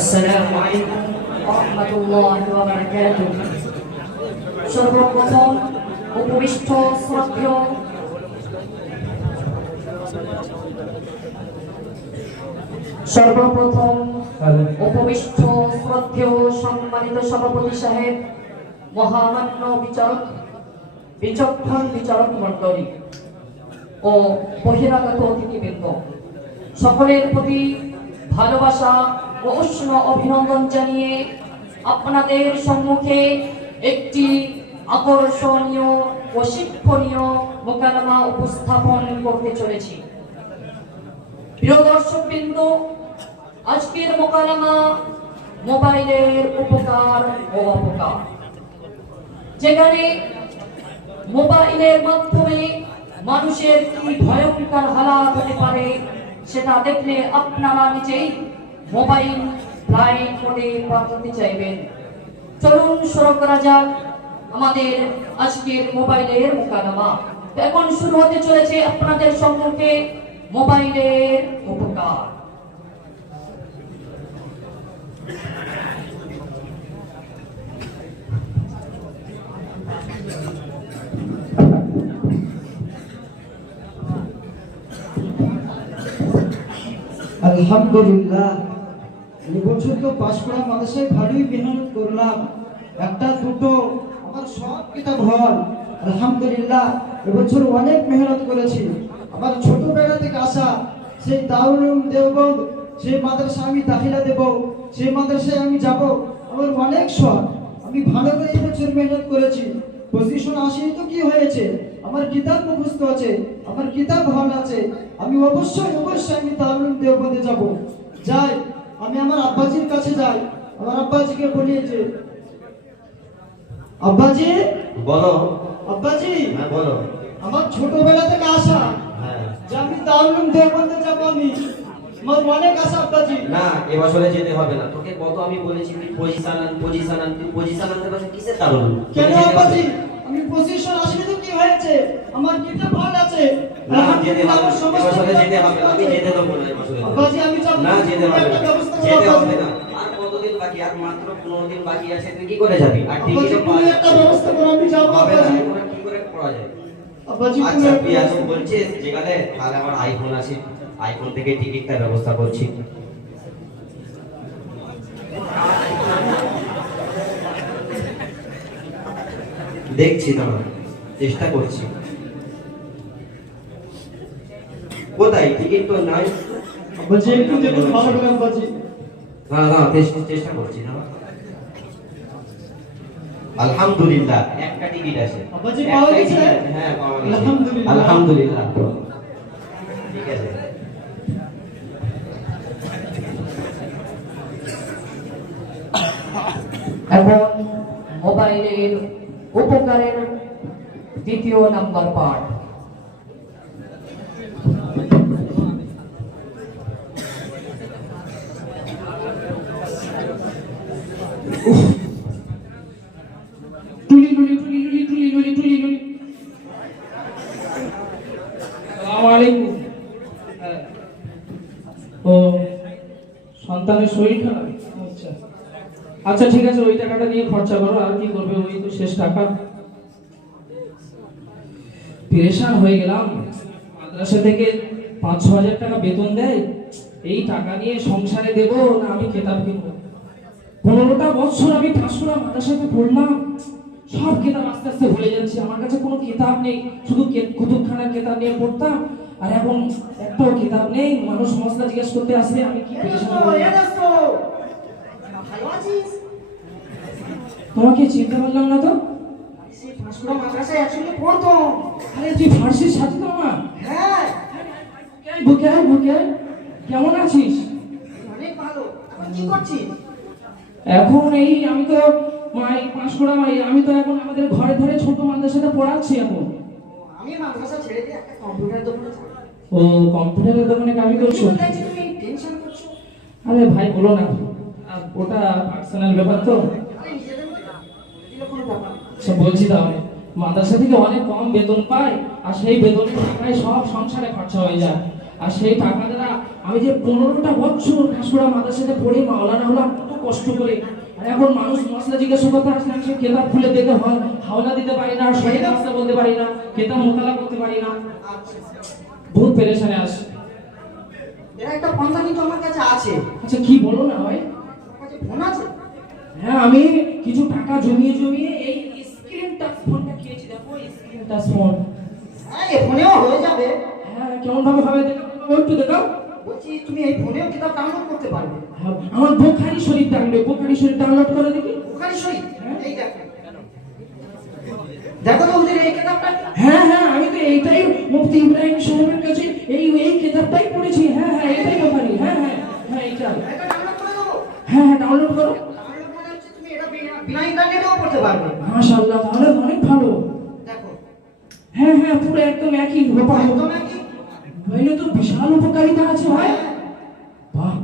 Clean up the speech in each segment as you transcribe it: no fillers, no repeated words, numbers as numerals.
আসসালামু আলাইকুম ওয়া রাহমাতুল্লাহি ওয়া বারাকাতুহু। সর্বপ্রথম উপবিষ্ট শ্রদ্ধেয় সম্মানিত সভাপতি সাহেব, মহামান্য বিচারক, বিচক্ষণ বিচারক মণ্ডলী ও বহিরাগত অতিথিবৃন্দ, সকলের প্রতি ভালোবাসা ও উষ্ণ অভিনন্দন জানিয়ে আপনাদের সম্মুখে একটি আকর্ষণীয় ও শিক্ষণীয় মোকালামা উপস্থাপন করতে চলেছি। প্রিয় দর্শকবৃন্দ, আজকের মোকালামা মোবাইলের উপকার ও অপকার। যেখানে মোবাইলের মাধ্যমে মানুষের কি ভয়ঙ্কর হালাত হতে পারে সেটা দেখলে আপনারা নিজেই মোবাইল ফ্লাইট মোডে পাঠাতে চাইবেন। চলুন শুরু করা যাক আমাদের আজকের মোবাইলের মোকালামা। এখন শুরু হতে চলেছে আপনাদের সম্মুখে মোবাইলের উপকার। আলহামদুলিল্লাহ, এবছর তো পাঁশকুড়া মাদ্রাসায় ভালোই মেহনত করলাম। একটা দুটো আমার সব কিতাব হল। আলহামদুলিল্লাহ, এবছর অনেক মেহনত করেছি। আমার ছোটবেলা থেকে আসা সেই দারুল উলুম দেওবন্দ, সেই মাদ্রাসা আমি দাখিলা দেব, সেই মাদ্রাসায় আমি যাব, আমার অনেক শখ। আমি ভালো করে এবছর মেহনত করেছি। পজিশন আসেনি তো কি হয়েছে, আমার কিতাব মুখস্থ আছে, আমার কিতাব হল আছে। আমি অবশ্যই আমি দারুল উলুম দেওবন্দে যাব। যাই, আমি আমার আব্বাজির কাছে যাই। আমার আব্বাজিকে বলি যে, আব্বাজি বলো। আব্বাজি, হ্যাঁ বলো। আমার ছোটবেলা থেকে আশা যে আমি দারুল উলুম দেওবন্দে যাব। আমার অনেক আশা আব্বাজি। না, এবছরে যেতে হবে না। তোকে কত আমি বলেছি তুই পজিশন তুই পজিশন আনতে পারছিস কিসের কারণ? কেন আব্বাজি, আমি পজিশন আসলে তো কি হয়েছে, আমার কিতাব হল আছে। না, যেতে হবে না। এবছরে যেতে হবে না, আমি যেতে দেবো না এবছরে। আব্বাজি আমি যাব না, যেতে হবে না, যেতে হবে না। আর কতদিন বাকি? আর মাত্র 15 দিন বাকি আছে, তুই কি করে যাবি? আর টিকিটও পাওয়া যাবে একটা ব্যবস্থা করে আমি যাব হবে না, আব্বাজি। এখন কি করে পড়া যায়? আব্বাজি আচ্ছা, তুই এখন বলছিস যেখানে, তাহলে আমার আইফোন আছে, আইফোন থেকে টিকিটটা ব্যবস্থা করছি। দেখছি, তোমার চেষ্টা করছি। কোথায় টিকিট? তো নাই। আব্বাজি একটু দেখুন ভালো করে আব্বাজি। না না, চেষ্টা করছি না। আলহামদুলিল্লাহ, একটা টিকিট আছে। আব্বাজি পাওয়া গেছে? হ্যাঁ, পাওয়া গেছে। আলহামদুলিল্লাহ। আলহামদুলিল্লাহ, ঠিক আছে। এখন মোবাইলের উপকারের দ্বিতীয় নাম্বার পার্ট। ও, সন্তানের শরীর খারাপ? আচ্ছা আচ্ছা, ঠিক আছে, ওই টাকাটা নিয়ে খরচা করো। আর কি করবে, ওই তো শেষ টাকা। পেরেশান হয়ে গেলাম। মাদ্রাসা থেকে 5-6 হাজার টাকা বেতন দেয়, এই টাকা নিয়ে সংসারে দেবো না আমি কেতাব কিনবো? 15টা বছর আমি পাঁশকুড়া মাদ্রাসাতে পড়লাম, সব কেতাব আস্তে আস্তে ভুলে যাচ্ছি। আমার কাছে কোনো কিতাব নেই, শুধু কুতুবখানার কেতাব নিয়ে পড়তাম। আর এখন একটাও কিতাব নেই। মানুষ মশলা জিজ্ঞেস করতে আসে, আমি কি পেরেশান হয়ে তোমাকে চিনতে পারলাম না তো। আরে তুই ফার্সির সাথে তো আমার। হ্যাঁ, বুকে কেমন আছিস? অনেক ভালো। এখন কি করছিস? এখন এই আমি তো পাঁশকুড়া আমি তো এখন আমাদের ঘরে ঘরে ছোট মাদ্রাসাতে পড়াচ্ছি এখন। আমি মাদ্রাসা ছেড়ে দিয়ে একটা কম্পিউটার দোকানে যাব। ও, কম্পিউটারের দোকানে কাজ করছো? তুমি টেনশন করছো? আরে ভাই বলো না, ওটা পার্সোনাল ব্যাপার তো। আরে নিজেদের মধ্যে দিলে কোনো ব্যাপার না। আচ্ছা বলছি, তাহলে মাদ্রাসা থেকে অনেক কম বেতন পায়, আর সেই বেতনের টাকায় সব সংসারে খরচা হয়ে যায়। আর সেই টাকা দ্বারা আমি যে 15টা বছর ঠাকুরা মাদ্রাসাতে পড়ে মাওলানা হলাম কত কষ্ট করে, আর এখন মানুষ মশলা জিজ্ঞাসা করতে আসলে আমি সে কেতাব খুলে দেখে হয় হাওলা দিতে পারি না, শহীদ রাস্তা বলতে পারি না, কেতাব মোতালা করতে পারি না, বহুত পেরেশানে আসে। এর একটা পন্থা কিন্তু আমার কাছে আছে। আচ্ছা কি বলো না ভাই? আমার কাছে ফোন আছে। হ্যাঁ আমি কিছু টাকা জমিয়ে জমিয়ে এই স্ক্রিন টাচ ফোনটা কিনেছি, দেখো স্ক্রিন টাচ ফোন। হ্যাঁ এই ফোনেও হয়ে যাবে। হ্যাঁ কেমন ভাবে হবে দেখাও, একটু দেখাও। বলছি তুমি এই ফোনেও কিতাব ডাউনলোড করতে পারবে। হ্যাঁ, আমার বুখারী শরীফ ডাউনলোড করে দেখি। বুখারী শরীফ এই দেখো। দেখো তো হুজুর এই কিতাবটা। হ্যাঁ হ্যাঁ আমি তো এইটাই মুফতি ইব্রাহিম সাহেবের কাছে এই কিতাবটাই পড়েছি। হ্যাঁ হ্যাঁ এটাই বুখারী। হ্যাঁ হ্যাঁ হ্যাঁ এটা। এটা ডাউনলোড করে দেবো। হ্যাঁ হ্যাঁ ডাউনলোড করো। ডাউনলোড মানে হচ্ছে তুমি এটা বিনা ইন্টারনেটেও পড়তে পারবে। মাশাআল্লাহ, তাহলে অনেক ভালো। দেখো হ্যাঁ হ্যাঁ পুরো একদম একই ব্যাপার। একদম একই। তাইলে তো বিশাল উপকারিতা আছে ভাই। বাহ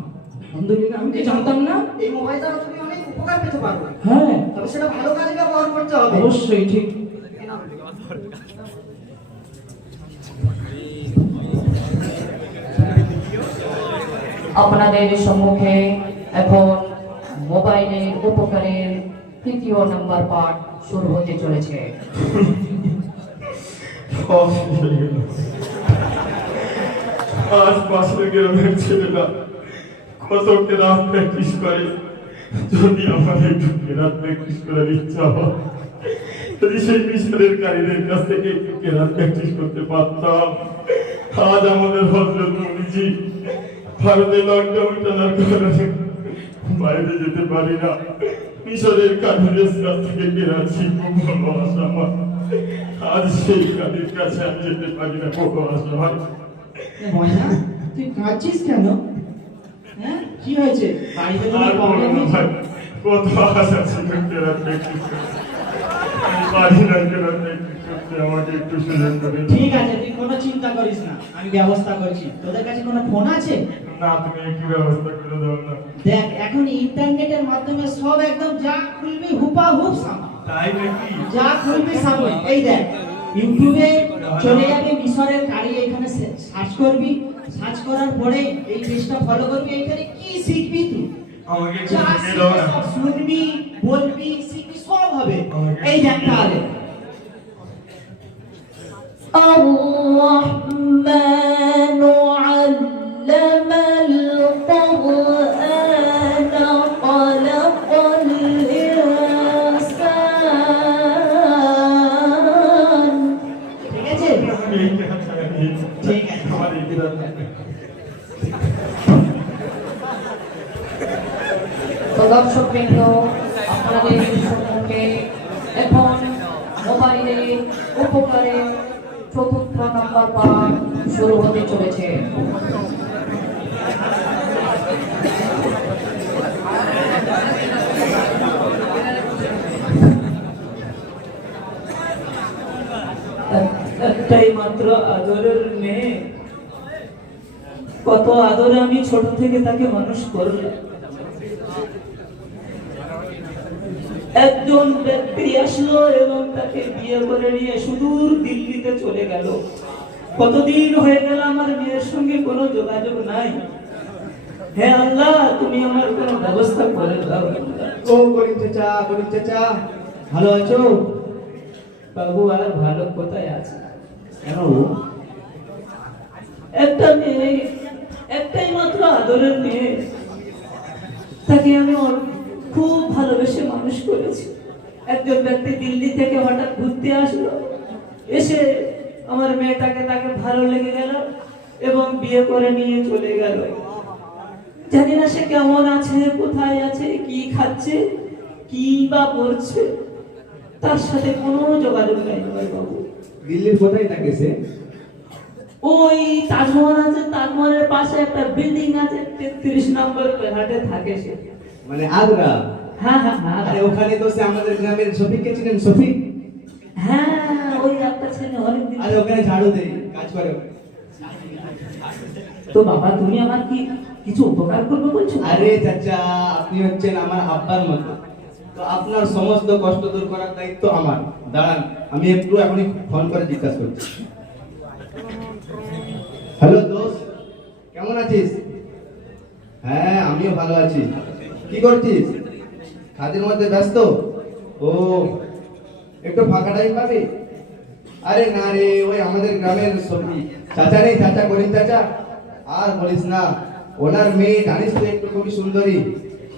আলহামদুলিল্লাহ, আমি কি জানতাম না। এই মোবাইল দ্বারা তুমি অনেক উপকার পেতে পারবে। হ্যাঁ তবে সেটা ভালো কাজে ব্যবহার করতে হবে। অবশ্যই ঠিক। আপনাদের সম্মুখে এখন মোবাইলের উপকারের 3য় নম্বর পাঠ শুরু হতে চলেছে। আজ বাসের গ্রামের ছেলেরা কত কেরাত প্র্যাকটিস করে, যদি আমার একটু কেরাত প্র্যাকটিস করার ইচ্ছা হয়, যদি সেই মিশরের কারীদের কাছ থেকে একটু কেরাত প্র্যাকটিস করতে পারতাম। আজ আমাদের হযরত নবীজি ভারতে লকডাউন টানার কারণে বাইরে যেতে পারি না, মিশরের কারীদের কাছ থেকে কেরাত শিখবো বড় আশা আমার। আজ সেই কারীর কাছে আমি যেতে পারি না, বড় আশা হয়। ময়না তুই কাঁদছিস কেন? হ্যাঁ কি হয়েছে? বাড়িতে কোনো আর প্রবলেম বলো হয়েছে? ভাই, কত আশা ছিল কেরাত প্র্যাকটিস করতে, আমি পারি না কেরাত প্র্যাকটিস করতে, আমাকে একটু সুযোগ করে দিন। ঠিক আছে তুই কোনো চিন্তা করিস না, আমি ব্যবস্থা করছি। তোদের কাছে কোনো ফোন আছে? না, তুমি একটু ব্যবস্থা করে দাও না। দেখ এখন ইন্টারনেটের মাধ্যমে সব একদম যা খুলবি হুপাহুপ সামনে, তাই নাকি? যা খুলবি সামনে। এই দেখ ইউটিউবে চলে যাবে মিশরের কারি, এখানে সার্চ করবি, সার্চ করার পরে এই পেজটা ফলো করবি। এখানে কি শিখবি তুই? আমাকে একটু যা শিখিয়ে দাও শিখবি না। সব শুনবি, বলবি, শিখবি, সব হবে। আমাকে এই দেখ তাহলে الرحمن علم القرآن خلق الإنسان। ঠিক আছে? ঠিক আছে। আমার এই কেরাত তো দর্শকবৃন্দ, আপনাদের সম্মুখে এখন মোবাইলের উপকারে 4র্থ নম্বর পাঠ শুরু হতে চলেছে। একটাই মাত্র আদরের মেয়ে, কত আদরে আমি ছোট থেকে তাকে মানুষ করলাম। একজন ব্যক্তি আসলো এবং তাকে বিয়ে করে নিয়ে সুদূর দিল্লিতে চলে গেল। কতদিন হয়ে গেল আমার মেয়ের সঙ্গে কোনো যোগাযোগ নাই। হে আল্লাহ, তুমি আমার কোনো ব্যবস্থা করে দাও। ও করিম চাচা ভালো আছো? বাবু আর ভালো কোথায় আছে? কেন? একটা মেয়ে, একটাই মাত্র আদরের মেয়ে, তাকে আমি খুব ভালোবেসে মানুষ করেছি। একজন ব্যক্তি দিল্লি থেকে হঠাৎ ঘুরতে আসলো, এসে আমার মেয়েটাকে তাকে ভালো লেগে গেল এবং বিয়ে করে নিয়ে চলে গেল। জানি না সে কেমন আছে, কোথায় আছে, কি খাচ্ছে, কি বা করছে, তার সাথে কোনো যোগাযোগ নাই। বাবু দিল্লির কোথায় থাকে সে? ওই তাজমহল আছে, তাজমহলের পাশে একটা বিল্ডিং আছে, 33 নম্বর ফ্ল্যাটে থাকে সে। মানে আগ্রা? হ্যাঁ হ্যাঁ হ্যাঁ আরে ওখানে তো সে আমাদের গ্রামের শফিককে চিনেন? শফিক? হ্যাঁ, ওই একটা ছেলে অনেকদিন। আরে ওখানে ঝাড়ু দেয়, কাজ করে। তো বাবা তুমি আমার কি কিছু উপকার করবে বলছো? আরে চাচা, আপনি হচ্ছেন আমার আব্বার মতো, তো আপনার সমস্ত কষ্ট দূর করার দায়িত্ব আমার। দাঁড়ান, আমি একটু এখনই ফোন করে জিজ্ঞাসা করছি। হ্যালো দোস্ত, কেমন আছিস? আমিও ভালো আছি। কি করছিস? কাজের মধ্যে ব্যস্ত? ও, একটু ফাঁকা টাইম পাবি? আরে না রে, ওই আমাদের গ্রামের সবজি চাচা নেই, চাচা করিম চাচা, আর বলিস না, ওনার মেয়ে জানিস তো একটু খুবই সুন্দরী।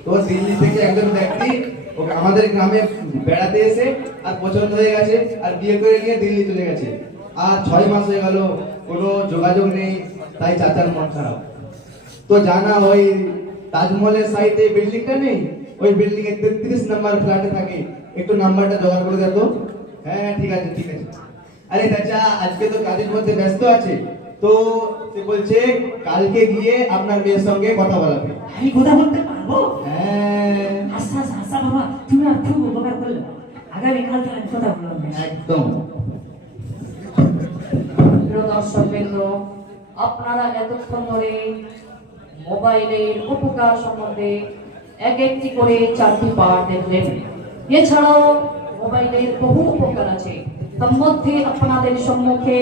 তো দিল্লি থেকে একজন ব্যক্তি ওকে আমাদের গ্রামে বেড়াতে এসে আর পছন্দ হয়ে গেছে, আর বিয়ে করে নিয়ে দিল্লি চলে গেছে। আর 6 মাস হয়ে গেল, কোনো যোগাযোগ নেই, তাই চাচার মন খারাপ। তো জানা ওই তাজমহলের সাইডে বিল্ডিংটা নেই, ওই বিল্ডিং এর 33 নাম্বার ফ্ল্যাটে থাকে, একটু নাম্বারটা জোগাড় করে দে তো। হ্যাঁ ঠিক আছে ঠিক আছে। আরে চাচা আজকে তো কাজের মধ্যে ব্যস্ত আছে, তো সে বলছে কালকে গিয়ে আপনার মেয়ের সঙ্গে কথা বলাবে। আমি কথা বলতে পারবো? হ্যাঁ আচ্ছা আচ্ছা আচ্ছা বাবা, তুমি আর খুব উপকার করলে। আগামীকাল আমি কথা বলবো। একদম। প্রিয় দর্শকবৃন্দ, আপনারা এতক্ষণ ধরে মোবাইলের উপকার সম্বন্ধে এক একটি করে 4টি পাঠ দেখলেন। এছাড়াও মোবাইলের বহু উপকার আছে, তার মধ্যে আপনাদের সম্মুখে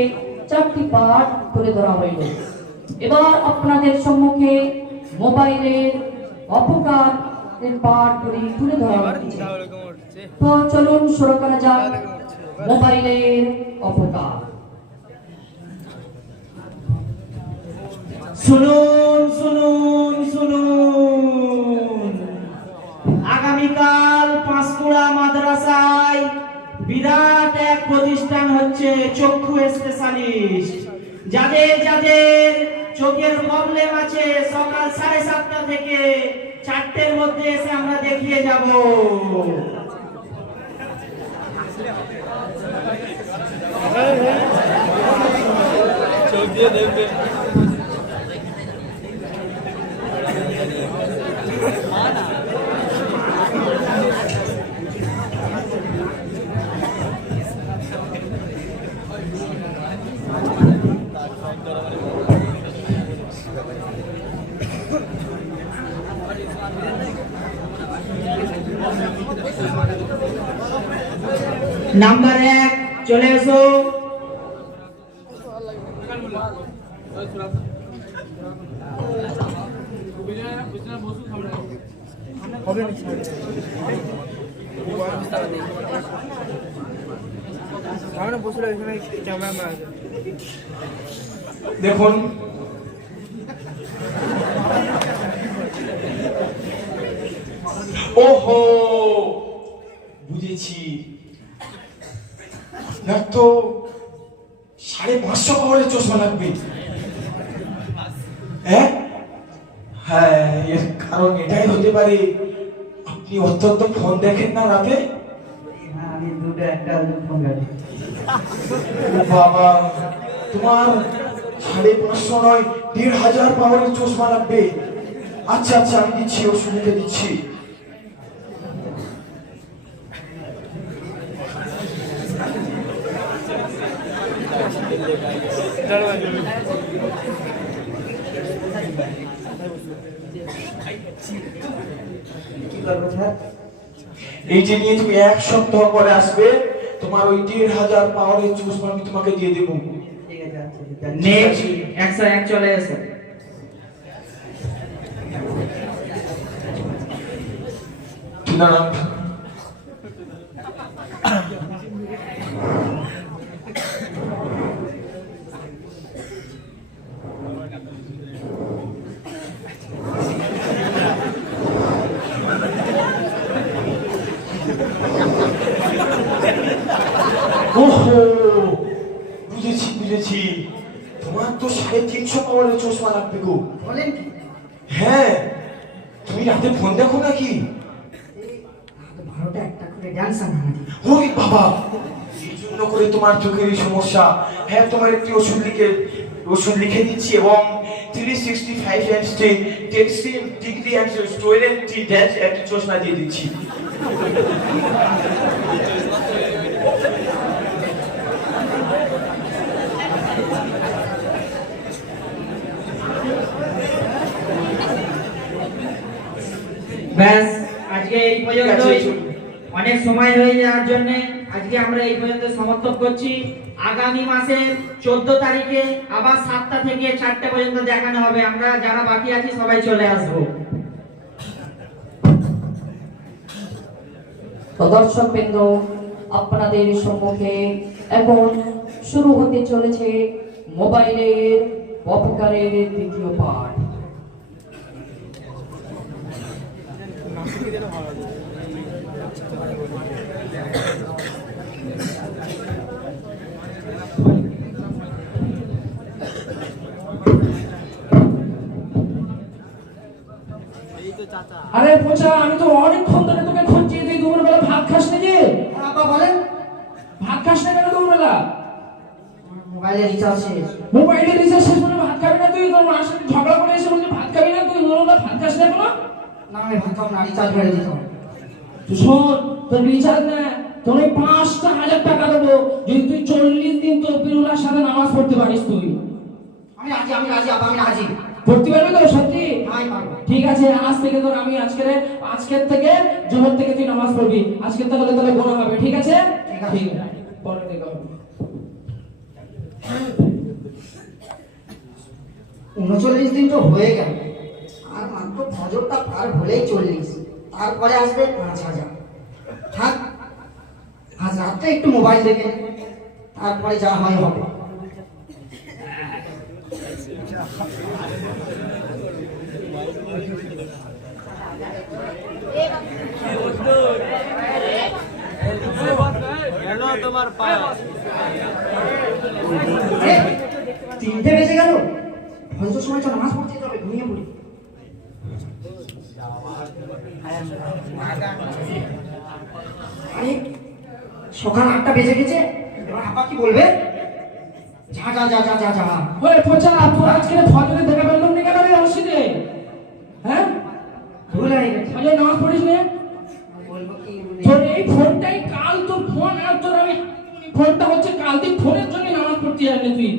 4টি পাঠ তুলে ধরা হইল। এবার আপনাদের সম্মুখে মোবাইলের অপকারের পাঠগুলি তুলে ধরা হচ্ছে। তো চলুন শুরু করা যাক মোবাইলের অপকার। শুনুন শুনুন শুনুন, আগামীকাল পাঁশকুড়া মাদ্রাসায় বিরাট এক প্রতিষ্ঠান হচ্ছে চক্ষু স্পেশালিস্ট। যাদের যাদের চোখের প্রবলেম আছে সকাল 7:30 থেকে 4টের মধ্যে এসে আমরা দেখিয়ে যাব। নাম্বার 1 চলে এসো। দেখুন ওহো বুঝেছি, আপনার তো 550 পাওয়ারের চশমা লাগবে। হ্যাঁ এর কারণ এটাই হতে পারে আপনি অত্যন্ত ফোন দেখেন না রাতে। আমি দুটো একটা ফোন গাড়ি। ও বাবা, তোমার 550 নয় 1500 পাওয়ারের চশমা লাগবে। আচ্ছা আচ্ছা আমি দিচ্ছি, ওষুধ লিখে দিচ্ছি। কি করবো স্যার? এই যে নিয়ে তুমি 1 সপ্তাহ পরে আসবে, তোমার ওই 1500 পাওয়ারের চশমা আমি তোমাকে দিয়ে দেবো। ঠিক আছে আচ্ছা। নেক্সট 101 চলে এসো। দাঁড়ান। ওহো বুঝেছি বুঝেছি, তোমার তো 350 পাওয়ারের চশমা লাগবে গো। বলেন কি? হ্যাঁ, তুমি রাতে ফোন দেখো নাকি? 12টা একটা করে ডান্স আনা নাকি? ওই বাবা, এই জন্য করে তোমার চোখের এই সমস্যা। হ্যাঁ, তোমার একটি ওষুধ লিখে দিচ্ছি এবং 365 and 10 ডিগ্রি and 20 ড্যাশ একটি চশমা দিয়ে দিচ্ছি। ব্যাস আজকে এই পর্যন্তই। অনেক সময় হয়ে যাওয়ার জন্য আজকে আমরা এই পর্যন্ত সমাপ্ত করছি। আগামী মাসের 14 তারিখে আবার 7টা থেকে 4টা পর্যন্ত দেখানো হবে। আমরা যারা বাকি আছি সবাই চলে আসবো। তো দর্শকবৃন্দ, আপনাদের সম্মুখে এখন শুরু হতে চলেছে মোবাইলের অপকারের দ্বিতীয় পাঠ। আরে পোচা, আমি তো অনেকক্ষণ ধরে তোকে খুঁজছি, তুই দুপুরবেলা ভাত খাস না যে? আপা বলেন। ভাত খাস না কেন দুপুরবেলা? মোবাইলে রিচার্জ শেষ। মোবাইলে রিচার্জ শেষ করে ভাত খাবি না তুই? তোর মার সাথে ঝগড়া করে এসে বলছিস ভাত খাবি না, তুই দুপুরবেলা ভাত খাস না কেন? না আমি ভাত খাবো না, রিচার্জ মেরে দিতাম। তুই শোন, তোর রিচার্জ না, তোর ওই 5,000 টাকা দেবো যদি তুই 40 দিন তোর পিরুলার সাথে নামাজ পড়তে পারিস। তুই আমি রাজি আপা, আমি রাজি। পড়তে পারবি তো সত্যি? আমি পারবো। ঠিক আছে, আজ থেকে তোর আমি আজকের থেকে জোহর থেকে তুই নামাজ পড়বি। আজকের থেকে তাহলে গোনা হবে, ঠিক আছে? ঠিক আছে, পরে দেখা হবে। 39 দিন তো হয়ে গেল, আর মাত্র ফজরটা পার হলেই 40, তারপরে আসবে 5,000। থাক, আজ রাত্রে একটু মোবাইল দেখে তারপরে যা হয় হবে। এ, 3টে বেজে গেল, ফজরের সময় তো নামাজ পড়তে হবে, ঘুমিয়ে পড়ি। আরে সকাল 8টা বেজে গেছে, এবার আপা কি বলবে? যা যা যা যা যা যা। ওই পোচা, তোর আজকে ফজরে দেখা পেলাম না কেন রে মসজিদে? হ্যাঁ, ভুল হয়ে গেছে। ফজরে নামাজ পড়িস না? বলবো কি? তোর এই ফোনটাই কাল, তোর ফোন আর তোর আমি ফোনটা হচ্ছে কাল, তুই ফোনের জন্য নামাজ পড়তে জানি তুই।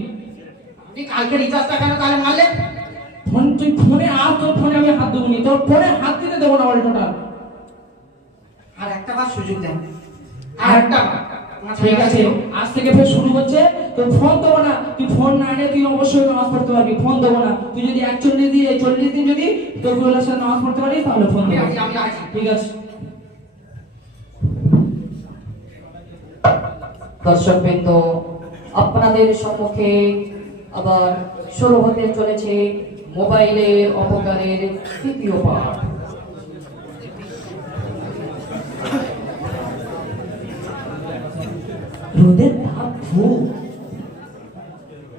আপনি কালকে রিচার্জটা কেন তাহলে মারলে? ফোন তুই ফোনে আর তোর ফোনে আমি হাত দেবো নি, তোর ফোনে হাত দিতে দেবো না উল্টোটা। আর একটা বার সুযোগ দেন, আর একটা বার। ঠিক আছে, আজ থেকে ফের শুরু হচ্ছে, তোর ফোন দেবো না। তুই ফোন না আনে তুই অবশ্যই নামাজ পড়তে পারবি, ফোন দেবো না। তুই যদি 40 দিন যদি তোর গুলোর সাথে নামাজ পড়তে পারিস তাহলে ফোন আমি দেবো। রাজি, আমি রাজি। ঠিক আছে। দর্শকবৃন্দ, আপনাদের সম্মুখে আবার শুরু হতে চলেছে মোবাইলের অপকারের তৃতীয় পাঠ। রোদের তাপ খুব,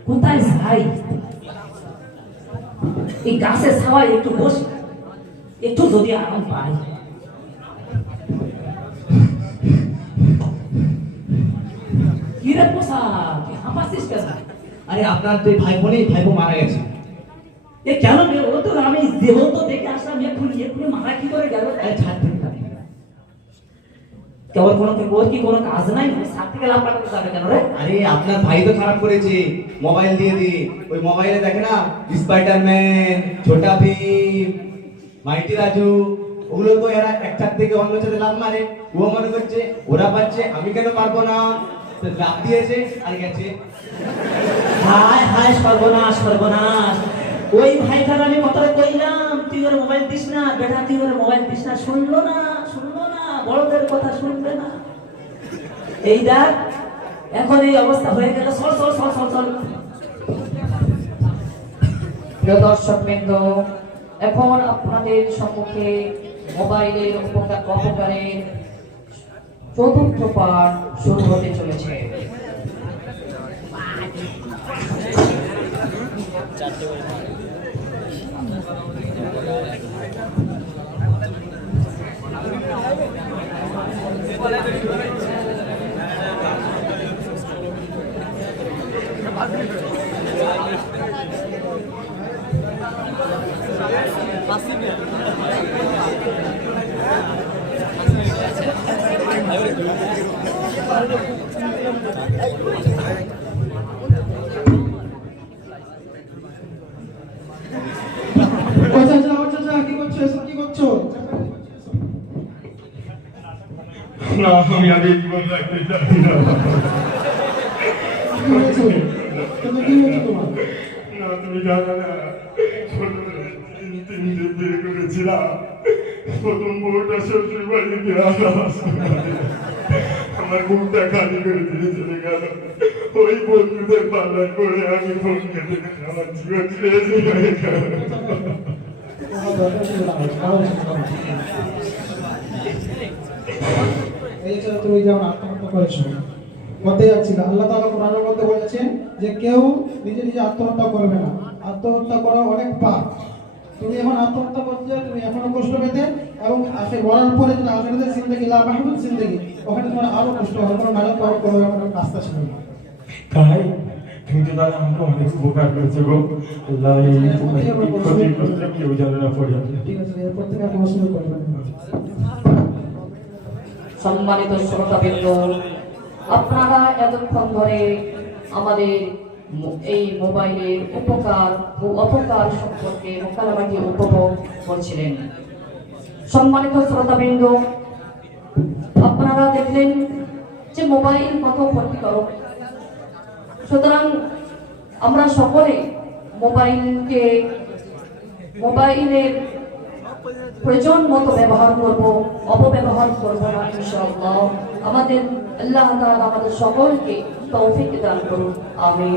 কোথায় যাই? এই গাছের ছাওয়ায় একটু বসে, একটু যদি আরাম পাই। কিরে পোষা, হাঁপাচ্ছিস কেন? আরে আপনার তো ভাইপো মারা গেছে। এ কেন রে? ও তো আমি দেহ তো দেখে আসলাম, এক্ষুনি মারা কি করে গেল? কেবল ওর কি কোনো কাজ নাই? সাত থেকে লাভ পাঠাতে যাবে কেন রে? আরে আপনার ভাই তো খারাপ করেছে, মোবাইল দিয়ে দি। ওই মোবাইলে দেখে না স্পাইডারম্যান, ছোটা ভীম, মাইটি রাজু, ওগুলো তো এরা একটার থেকে অন্য সাথে লাভ মারে। ও মনে করছে ওরা পাচ্ছে, আমি কেন পারবো না? তো লাভ দিয়েছে আর গেছে। হায় হায়, সর্বনাশ সর্বনাশ। ওই ভাইটার আমি কথাটা কইলাম, তুই ওর মোবাইল দিস না বেটা, তুই ওর মোবাইল দিস না। শুনলো না, বড়দের কথা শুনবে না। এই দেখ, এখন এই অবস্থা হয়ে গেল। চল চল চল চল চল। প্রিয় দর্শকবৃন্দ, এখন আপনাদের সম্মুখে মোবাইলের অপকারের চতুর্থ পাঠ শুরু হতে চলেছে। কি করছো? এসব কি করছো? না, আমি আগে জীবন রাখতে চাই না। কি হয়েছে? কি হয়েছে তোমার? না, তুমি জানো না, ছোটবেলায় তিনটে বিয়ে করেছিলাম। প্রথম বউটা শ্বশুর বাড়িতে আমার মুখটা খালি করে দিয়ে চলে গেল। ওই বন্ধুদের পাল্লায় পড়ে আমি ফোন কেটে আমার জীবন শেষ হয়ে গেল। এই যে তুমি যেমন আত্মহত্যা করেছো, করতে যাচ্ছিল, আল্লাহ তাআলা কোরআনের মধ্যে বলেছেন যে কেউ নিজে নিজে আত্মহত্যা করবে না, আত্মহত্যা করা অনেক পাপ। তুমি এখন আত্মহত্যা করতে, তুমি এখনো কষ্ট পেতে, এবং আখের মরার পরে যদি আখিরাতের জিন্দেগি লা মাহমুদ জিন্দেগি, ওখানে তোমার আরো কষ্ট হবে, কোনো নাজাত পাওয়ার কোনো রাস্তা ছিল না। তাই তুমি তো তাহলে আমাকে অনেক উপকার করেছো গো। আল্লাহ এই ক্ষতি করতে কেউ জানে না পড়ে। ঠিক আছে, এরপর থেকে আর কোনো সুযোগ করবেন না। সম্মানিত শ্রোতাবৃন্দ, আপনারা এতক্ষণ ধরে আমাদের এই মোবাইলের উপকার ও অপকার সম্পর্কে মোকালামাটি উপভোগ করছিলেন। সম্মানিত শ্রোতাবৃন্দ, আপনারা দেখলেন যে মোবাইল কত ক্ষতিকারক। সুতরাং আমরা সকলে মোবাইলের প্রয়োজন মতো ব্যবহার করব, অপব্যবহার করব না ইনশাআল্লাহ। আমাদের আল্লাহ তাআলা আমাদের সকলকে তৌফিক দান করুন। আমিন।